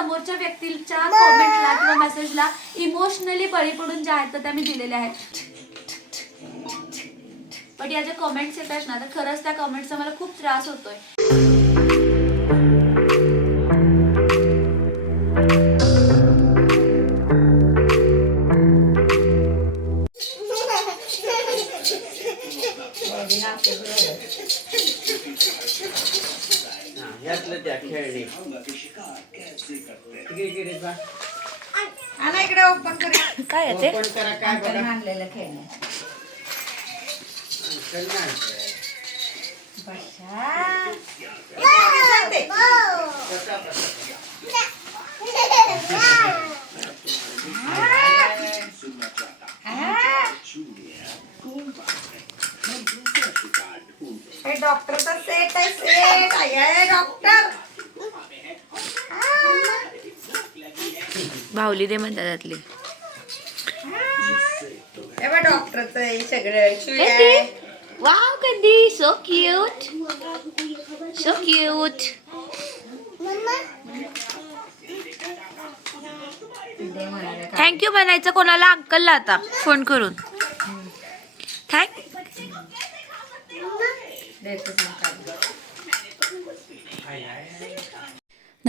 समोरच्या व्यक्तीच्या कॉमेंटला किंवा मेसेजला इमोशनली बळी पडून ज्या आहेत तर त्या मी दिलेल्या आहेत. पण या ज्या कमेंट्स येतात ना तर खरंच त्या कमेंट्सचा मला खूप त्रास होतोय. हा, यातलं त्या खेळणी. इकडे इकडे बा. आणा इकडे ओपन करूया काय आहे ते? ओपन करा काय बघा. आणलेलं खेळणं. अंकल नाही. बशा हे. डॉक्टरचा सेट आहे सेट आहे डॉक्टर. भावली दे म्हणतात त्यातली. डॉक्टरचं आहे सगळं शिव्या आहे. वाव कधी so cute so cute. Thank you म्हणायचं कोणाला अंकलला आता. फोन करून. थँक देतो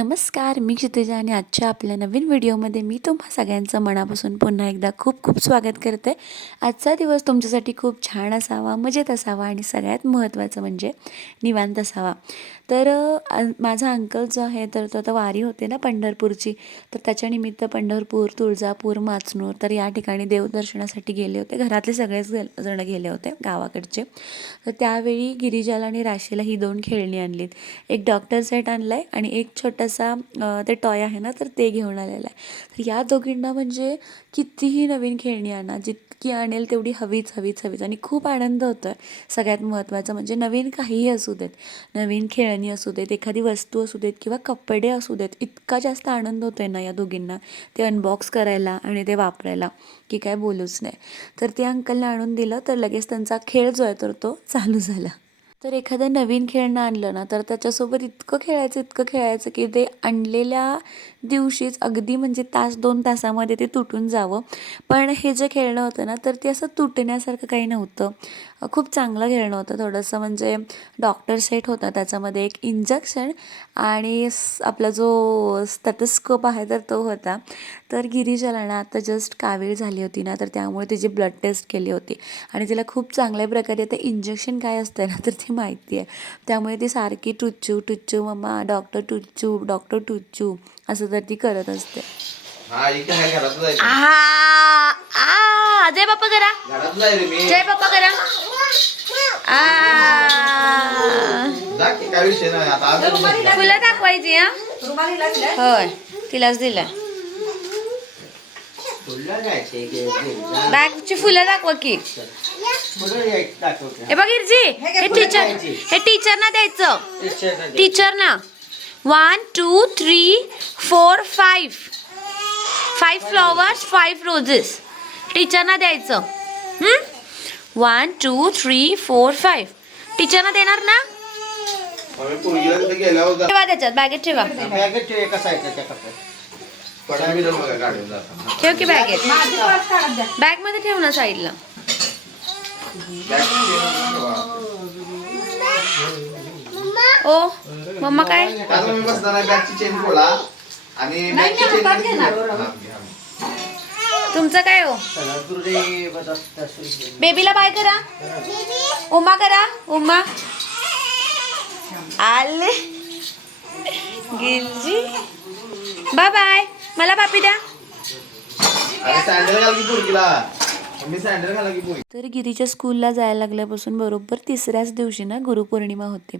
नमस्कार मी क्षितिजा आणि आजच्या आपल्या नवीन व्हिडिओमध्ये मी तुम्हा सगळ्यांचं मनापासून पुन्हा एकदा खूप खूप स्वागत करते. आजचा दिवस तुमच्यासाठी खूप छान असावा मजेत असावा आणि सगळ्यात महत्त्वाचं म्हणजे निवांत असावा. तर माझा अंकल जो आहे तर तो आता वारी होते ना पंढरपूरची तर त्याच्यानिमित्त पंढरपूर तुळजापूर माचनूर तर या ठिकाणी देवदर्शनासाठी गेले होते. घरातले सगळेच गे जण गेले होते गावाकडचे. तर त्यावेळी गिरिजाला आणि राशीला ही दोन खेळणी आणलीत. एक डॉक्टर सेट आणला आहे आणि एक छोटा असा ते टॉय आहे ना तर ते घेऊन आलेलं आहे. तर या दोघींना म्हणजे कितीही नवीन खेळणी आणा जितकी आणेल तेवढी हवीच हवीच हवीच. आणि खूप आनंद होतो आहे सगळ्यात महत्त्वाचं म्हणजे नवीन काहीही असू देत नवीन खेळणी असू देत एखादी वस्तू असू देत किंवा कपडे असू देत इतका जास्त आनंद होतो आहे ना या दोघींना. ते अनबॉक्स करायला आणि ते वापरायला की काय बोलूच नाही तर ते अंकलने आणून दिलं तर लगेच त्यांचा खेळ जो आहे तर तो चालू झाला. तर एखादं नवीन खेळणं आणलं ना तर त्याच्यासोबत इतकं खेळायचं इतकं खेळायचं की ते आणलेल्या दिवशीच अगदी म्हणजे तास दोन तासामध्ये ते तुटून जावं. पण हे जे खेळणं होतं ना तर ते असं तुटण्यासारखं काही नव्हतं. खूप चांगलं खेळणं होतं थोडंसं. म्हणजे डॉक्टर सेट होता त्याच्यामध्ये एक इंजेक्शन आणि आपला जो स्टेथोस्कोप आहे तर तो होता. तर गिरिजाला ना आता जस्ट कावीळ झाली होती ना तर त्यामुळे तिची ब्लड टेस्ट केली होती. आणि तिला खूप चांगल्या प्रकारे आता इंजेक्शन काय असतं ना तर ती माहिती आहे. त्यामुळे ती सारखी टुच्चू टुच्चू मम्मा डॉक्टर टुच्चू डॉक्टर टुच्चू असं तर ती करत असते. आ जय बाप्पा करा. घरात जाय रे मी. जय बाप्पा करा. फुलं दाखवायची हा? होय तिलाच दिलं. बॅगची फुलं दाखवा की. हे बघ गिरजी हे टीचर हे टीचरना द्यायचं. टीचरला दे. टीचर ना. One two three four five five flowers five roses टीचरना द्यायचं. One two three four five टीचरना देणार ना? ठेवा त्याच्यात बॅगेत ठेवा. ठेव की बॅगेत माझी पर्स काढत द्या बॅगमध्ये ठेव ना साईडला. ओ मम्मा काय? बॅगची चेन खोला. आणि नाही, बॅगची मी चेन हातात घेणार. हा, घ्या. तुमचं काय हो? बेबीला बाय करा. उमा करा. उमा. आले. गिलजी. Bye bye. मला पापी द्या. तर गिरीच्या स्कूलला जायला लागल्यापासून बरोबर तिसऱ्याच दिवशी ना गुरुपौर्णिमा होती.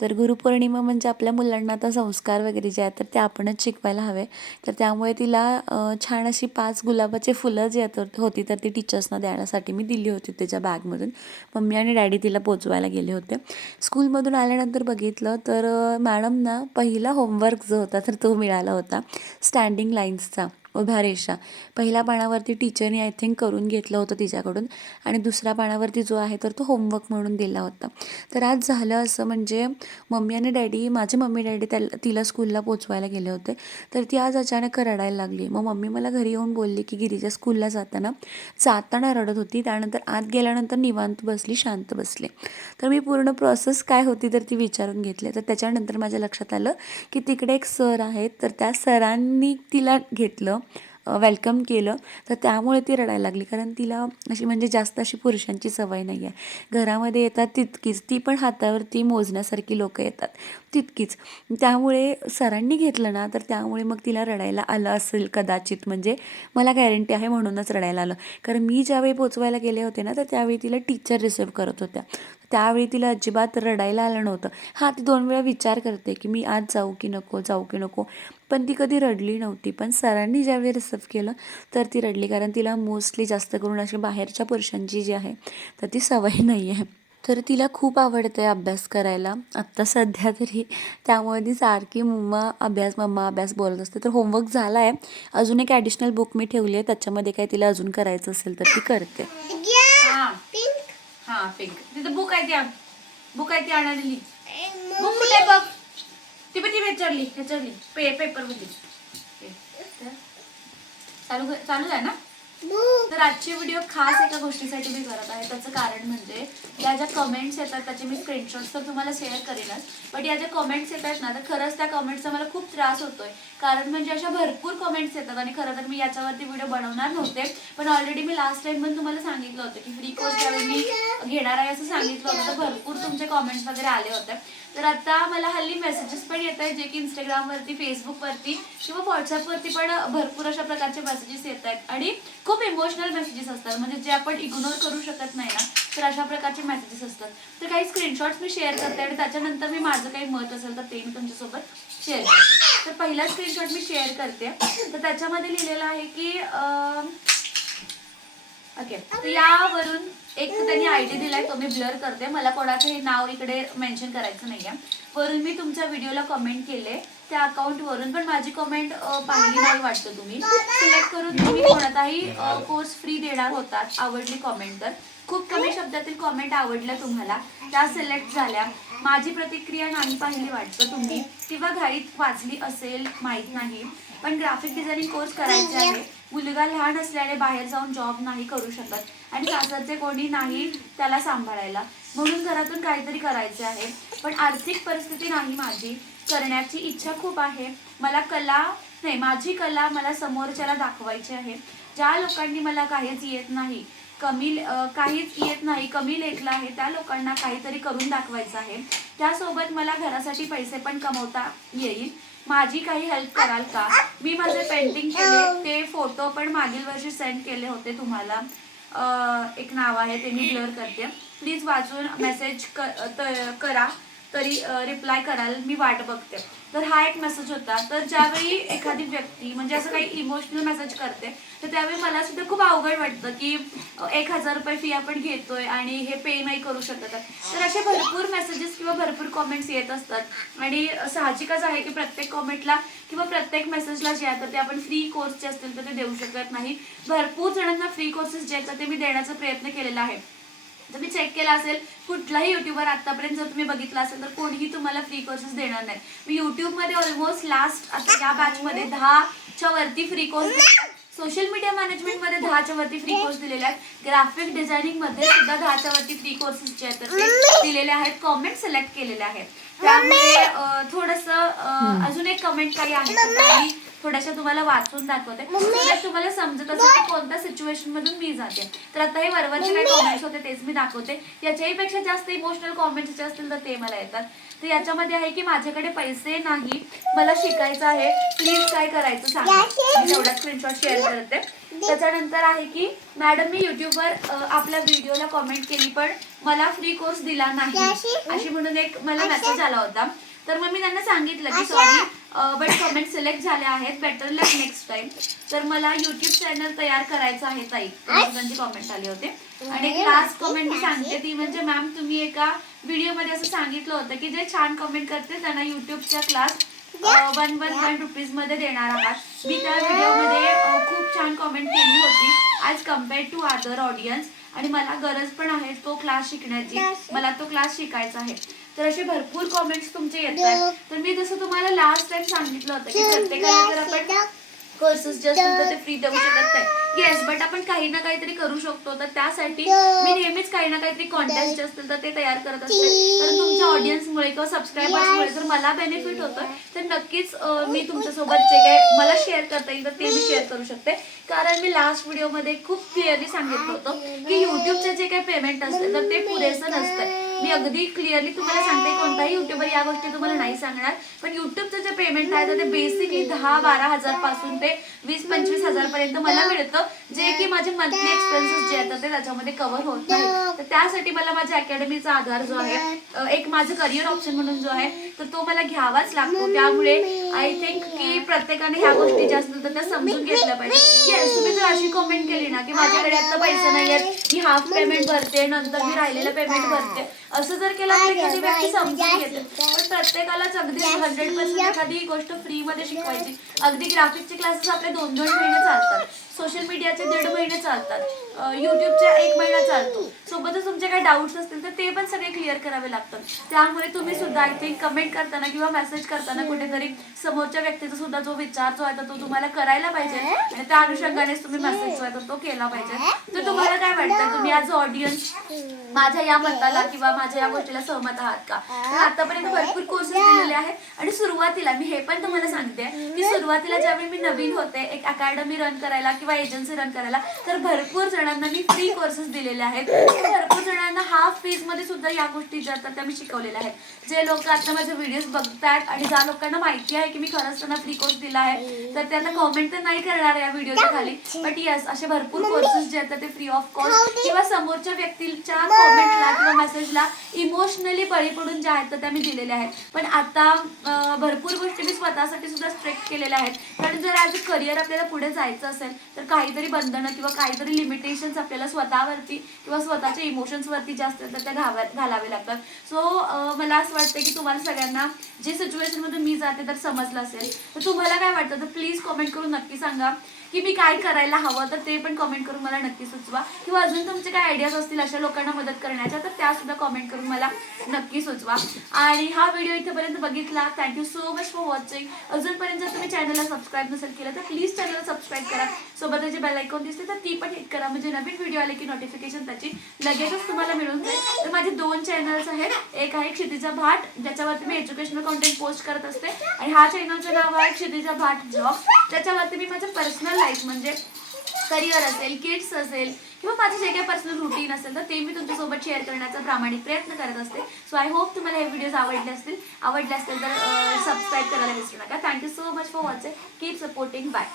तर गुरुपौर्णिमा म्हणजे आपल्या मुलांना आता संस्कार वगैरे जे आहेत तर ते आपणच शिकवायला हवे. तर त्यामुळे तिला छान अशी पाच गुलाबाचे फुलं जी तर होती तर ती टीचर्सना देण्यासाठी मी दिली होती त्याच्या बॅगमधून मम्मी आणि डॅडी तिला पोचवायला गेले होते. स्कूलमधून आल्यानंतर बघितलं तर मॅडम ना पहिला होमवर्क जो होता तर तो मिळाला होता स्टँडिंग लाईन्सचा उभ्या रेषा. पहिल्या पानावरती टीचरने आय थिंक करून घेतलं होतं तिच्याकडून आणि दुसऱ्या पानावरती जो आहे तर तो होमवर्क म्हणून दिला होता. तर आज झालं असं म्हणजे मम्मी आणि डॅडी माझे मम्मी डॅडी त्याला तिला स्कूलला पोचवायला गेले होते. तर ती आज अचानक रडायला लागली. मग मम्मी मला घरी येऊन बोलली की गिरीच्या स्कूलला जाताना जाताना रडत होती. त्यानंतर आत गेल्यानंतर निवांत बसली शांत बसली. तर मी पूर्ण प्रोसेस काय होती तर ती विचारून घेतली. तर त्याच्यानंतर माझ्या लक्षात आलं की तिकडे एक सर आहेत. तर त्या सरांनी तिला घेतलं. वेलकम केलं तर त्यामुळे ती रडायला लागली. कारण तिला अशी म्हणजे जास्त अशी पुरुषांची सवय नाही आहे घरामध्ये येतात तितकीच. ती पण हातावरती मोजण्यासारखी लोकं येतात. तितकीच. त्यामुळे सरांनी घेतलं ना तर त्यामुळे मग तिला रडायला आलं असेल कदाचित. म्हणजे मला गॅरंटी आहे म्हणूनच रडायला आलं. कारण मी ज्यावेळी पोचवायला गेले होते ना तर त्यावेळी तिला टीचर रिसिव्ह करत होत्या. त्यावेळी तिला अजिबात रडायला आलं नव्हतं. हां ती दोन वेळा विचार करते की मी आज जाऊ की नको जाऊ की नको. पण ती कधी रडली नव्हती. पण सरांनी ज्यावेळी रिसिव्ह केलं तर ती रडली. कारण तिला मोस्टली जास्त करून अशी बाहेरच्या पुरुषांची जी आहे तर ती सवय नाही आहे. तर तिला खूप आवडते अभ्यास करायला. आत्ता सध्या तरी त्यामुळे ती सारखी मम्मा अभ्यास मम्मा अभ्यास बोलत असते. तर होमवर्क झाला आहे अजून एक ॲडिशनल बुक मी ठेवली आहे. त्याच्यामध्ये काय तिला अजून करायचं असेल तर ती करते. हा पिंक तिथं बुक आहे त्या बुक आहे ती आणायला बुक कुठे आहे बघ? ती पण ती ह्याच्यावरली ह्याच्यावरली पे. तर चालू चालू आहे ना? तर आजची व्हिडिओ खास एका गोष्टीसाठी मी करत आहे. त्याचं कारण म्हणजे या ज्या कमेंट्स येतात त्याचे मी स्क्रीनशॉट्स तर तुम्हाला शेअर करेनच. बट या ज्या कमेंट्स येतात ना तर खरंच त्या कमेंट्सचा मला खूप त्रास होतोय. कारण म्हणजे अशा भरपूर कमेंट्स येतात आणि खरं तर मी याच्यावरती व्हिडिओ बनवणार नव्हते. पण ऑलरेडी मी लास्ट टाइम पण तुम्हाला सांगितलं होतं की फ्री कोर्स मी घेणार आहे असं सांगितलं होतं. तर भरपूर तुमचे कमेंट्स वगैरे आले होते. तर आता मला हल्ली मेसेजेस पण येत आहेत जे की इंस्टाग्रामवरती फेसबुकवरती किंवा व्हॉट्सअपवरती पण भरपूर अशा प्रकारचे मेसेजेस येत आहेत. आणि खूप इमोशनल मेसेजेस असतात. म्हणजे जे आपण इग्नोर करू शकत नाही ना तर अशा प्रकारचे मेसेजेस असतात. तर काही स्क्रीनशॉट्स मी शेअर करते आणि त्याच्यानंतर मी माझं काही मत असेल तर ते मी तुमच्यासोबत शेअर करते. तर पहिला स्क्रीनशॉट मी शेअर करते. तर त्याच्यामध्ये लिहिलेलं आहे की ओके तर यावरून एक त्यांनी आयडी दिलाय तो मी ब्लर करते. मला कोणाचं हे नाव इकडे मेन्शन करायचं नाहीये. वरून मी तुमच्या व्हिडिओला कमेंट केले त्या अकाउंट वरून. पण माझी कमेंट पाहिली नाही वाटतं तुम्ही. सिलेक्ट करून तुम्ही कोणाचाही कोर्स फ्री देणार होतात आवडली कमेंट तर. खूप कमी शब्दातील कमेंट आवडल्या तुम्हाला. त्या सिलेक्ट झाल्या. माझी प्रतिक्रिया नाही पाहिली वाटतं तुम्ही. किंवा घाईत वाचली असेल माहीत नाही. पण ग्राफिक डिझायनिंग कोर्स करायचे आहे. मुलगा लहान असल्याने बाहेर जाऊन जॉब नाही करू शकत आणि सासरचे कोणी नाही त्याला सांभाळायला. म्हणून घरातून काहीतरी करायचे आहे. पण आर्थिक परिस्थिती नाही माझी. करण्याची इच्छा खूप आहे. मला कला नाही माझी कला मला समोरच्याला दाखवायची आहे. ज्या लोकांनी मला काहीच येत नाही कमी काहीच येत नाही कमी लेखलं आहे त्या लोकांना काहीतरी करून दाखवायचं आहे. त्यासोबत मला घरासाठी पैसे पण कमवता येईल. माझी काही हेल्प कराल का? मी माझे पेंटिंग केले ते फोटो पण मागील वर्षी सेंड केले होते तुम्हाला. एक नाव आहे ते मी ब्लर करते. प्लीज वाचून मेसेज करा. तरी रिप्लाय कराल मी वाट बघते. तर हा एक मेसेज होता. तर ज्यावेळी एखादी व्यक्ती म्हणजे असं काही इमोशनल मेसेज करते तर त्यावेळी मला सुद्धा खूप अवघड वाटतं की एक हजार रुपये फी आपण घेतोय आणि हे पे नाही करू शकत तर असे भरपूर मेसेजेस किंवा भरपूर कॉमेंट्स येत असतात. आणि साहजिकच आहे की प्रत्येक कॉमेंटला किंवा प्रत्येक मेसेजला जे आहे तर ते आपण फ्री कोर्स जे असतील तर ते देऊ शकत नाही. भरपूर जणांना फ्री कोर्सेस जे आहेत ते मी देण्याचा प्रयत्न केलेला आहे. तुम्ही चेक केला असेल कुठलाही युट्यूबर आतापर्यंत जर तुम्ही बघितला असेल तर कोणीही तुम्हाला फ्री कोर्सेस देणार नाही. मी युट्यूबमध्ये ऑलमोस्ट लास्ट आता या बॅचमध्ये दहाच्या वरती फ्री कोर्स सोशल मीडिया मॅनेजमेंटमध्ये दहाच्या वरती फ्री कोर्स दिलेले आहेत. ग्राफिक डिझायनिंगमध्ये सुद्धा दहाच्या वरती फ्री कोर्सेस जे आहेत दिलेले आहेत. कॉमेंट सिलेक्ट केलेले आहेत. त्यामुळे थोडंसं अजून एक कमेंट काही आहे थोड्याशा तुम्हाला वाचून दाखवते. तुम्हाला समजत असेल की कोणत्या सिच्युएशन मधून मी जाते तर आता हे वरवरचे काही कॉमेंट्स होते तेच मी दाखवते. याच्याही पेक्षा जास्त इमोशनल कॉमेंट्स जे असतील तर ते मला येतात. तर याच्यामध्ये आहे की माझ्याकडे पैसे नाही मला शिकायचं आहे. प्लीज काय करायचं सांगा. मी तेवढा स्क्रीनशॉट शेअर करते. त्याच्यानंतर आहे की मॅडम मी युट्यूबवर आपल्या व्हिडिओला कॉमेंट केली पण मला फ्री कोर्स दिला नाही. अशी म्हणून एक मला मेसेज आला होता. तर मग मी त्यांना सांगितलं की सॉरी बट कमेंट सिलेक्ट झाले आहेत. बेटर लक नेक्स्ट टाइम तर मला युट्यूब चॅनल तयार करायचं आहे ताई. त्यांची कॉमेंट आले होते. आणि एक लास्ट कमेंट मी सांगते. ती म्हणजे मॅम तुम्ही एका व्हिडिओमध्ये असं सांगितलं होतं की जे छान कमेंट करते त्यांना युट्यूबचा क्लास वन वन वन रुपीजमध्ये देणार आहात. मी त्या व्हिडिओमध्ये खूप छान कॉमेंट केली होती. As compared to other audience आणि मला गरज पण आहे तो क्लास शिकण्याची. मला तो क्लास शिकायचा आहे. तर असे भरपूर कॉमेंट्स तुमचे येत आहेत तर मी जसं तुम्हाला लास्ट टाइम सांगितलं होतं की प्रत्येकाला जर आपण कोर्सेस जे असतील तर ते फ्री देऊ शकत नाही. येस बट आपण काही ना काहीतरी करू शकतो. तर त्यासाठी मी नेहमीच काही ना काहीतरी कॉन्टेस्ट जे असतील तर ते तयार करत असते. कारण तुमच्या ऑडियन्समुळे किंवा सबस्क्रायबर्समुळे जर मला बेनिफिट होतं तर नक्कीच मी तुमच्यासोबत जे काय मला शेअर करता येईल तर ते मी शेअर करू शकते. कारण मी लास्ट व्हिडिओमध्ये खूप क्लिअरली सांगितलं होतं की युट्यूबचे जे काही पेमेंट असते तर ते पुरेसं नसतं मी अगदी क्लिअरली तुम्हाला सांगते कोणताही युट्यूबर या गोष्टी तुम्हाला नाही सांगणार. पण युट्यूबचं जे पेमेंट आहे तर ते बेसिकली दहा बारा हजारपासून ते वीस पंचवीस हजार पर्यंत मला मिळतं. जे की माझे मंथली एक्सपेन्सेस जे आहेत ते त्याच्यामध्ये कव्हर होत नाही. तर त्यासाठी मला माझ्या अकॅडमीचा आधार जो आहे एक माझं करिअर ऑप्शन म्हणून जो आहे तर तो मला घ्यावाच लागतो. त्यामुळे आय थिंक की प्रत्येकाने ह्या गोष्टी ज्या असतील तर त्या समजून घेतल्या पाहिजे. येस तुम्ही जर अशी कमेंट केली ना की माझ्याकडे आता पैसे नाही आहेत मी हाफ पेमेंट भरते नंतर मी राहिलेलं पेमेंट भरते. असं जर केलं तर एखादी व्यक्ती समजून घेते. पण प्रत्येकालाच अगदी हंड्रेड पर्सेंट एखादी गोष्ट फ्रीमध्ये शिकवायची. अगदी ग्राफिकचे क्लासेस आपले दोन दोन महिने चालतात. सोशल मीडियाचे दीड महिने चालतात. युट्यूबचा एक महिना चालतो. सोबतच तुमचे काही डाऊट्स असतील तर ते पण सगळे क्लिअर करावे लागतात. त्यामुळे तुम्ही सुद्धा आय थिंक कमेंट करताना किंवा मेसेज करताना कुठेतरी समोरच्या व्यक्तीचा सुद्धा जो विचार जो आहे तो तुम्हाला करायला पाहिजे. आणि त्या अनुषंगानेच तुम्ही मेसेज जो आहे तो केला पाहिजे. तर तुम्हाला काय वाटतं तुम्ही आज ऑडियन्स माझ्या या मताला किंवा माझ्या या गोष्टीला सहमत आहात का? आतापर्यंत भरपूर कोर्सेस दिलेले आहेत. आणि सुरुवातीला मी हे पण तुम्हाला सांगते की सुरुवातीला ज्यावेळी मी नवीन होते एक अकॅडमी रन करायला किंवा एजन्सी रन करायला तर भरपूर जणांना मी फ्री कोर्सेस दिलेले आहेत. भरपूर जणांना हाफ फीजमध्ये सुद्धा या गोष्टी ज्या आहेत त्या मी शिकवलेल्या आहेत. जे लोक आता माझे व्हिडिओज बघतात आणि ज्या लोकांना माहिती आहे की मी खरंच त्यांना फ्री कोर्स दिला आहे तर त्यांना कॉमेंट तर नाही करणार या व्हिडिओच्या खाली. बट येस असे भरपूर कोर्सेस जे आहेत ते फ्री ऑफ कॉस्ट किंवा समोरच्या व्यक्तीच्या कॉमेंटला किंवा मेसेजला इमोशनली बळी पडून ज्या आहेत तर त्या मी दिलेल्या आहेत. पण आता भरपूर गोष्टी मी स्वतःसाठी सुद्धा स्ट्रिक्ट केलेल्या आहेत. कारण जर अ करिअर आपल्याला पुढे जायचं असेल तर काहीतरी बंधनं किंवा काहीतरी कंडिशन्स आपल्याला स्वतःवरती किंवा स्वतःच्या इमोशन्सवरती जास्त तर त्या घावा घालावे लागतात. सो मला असं वाटतं की तुम्हाला सगळ्यांना जे सिच्युएशनमधून मी जाते तर समजलं असेल तर तुम्हाला काय वाटतं? तर प्लीज कमेंट करून नक्की सांगा की मी काय करायला हवं? तर ते पण कमेंट करून मला नक्की सुचवा. किंवा अजून तुमचे काय आयडियाज असतील अशा लोकांना मदत करण्याच्या तर त्यासुद्धा कॉमेंट कमेंट करून मला नक्की सुचवा. आणि हा व्हिडिओ इथेपर्यंत बघितला. Thank you so much for watching अजूनपर्यंत जर तुम्ही चॅनलला सबस्क्राईब नसेल केलं तर प्लीज चॅनलला सबस्क्राईब करा. सोबत जे बेल आयकॉन दिसते तर ती पण हिट करा. म्हणजे नवीन व्हिडिओ आले की नोटिफिकेशन त्याची लगेचच तुम्हाला मिळून जाईल. तर माझे दोन चॅनल्स आहेत. एक आहे क्षितिजा भाट ज्याच्यावरती मी एज्युकेशनल कॉन्टेंट पोस्ट करत असते. आणि हा चॅनलचं नाव आहे क्षितिजा भाट जॉब त्याच्यावरती मी माझं पर्सनल लाईफ म्हणजे करिअर असेल किड्स असेल किंवा माझं जे काही पर्सनल रुटीन असेल तर ते मी तुमच्यासोबत शेअर करण्याचा प्रामाणिक प्रयत्न करत असते. सो आय होप तुम्हाला हे व्हिडिओज आवडले असतील. आवडले असतील तर सबस्क्राईब करायला विसरू नका. Thank you so much for watching keep supporting bye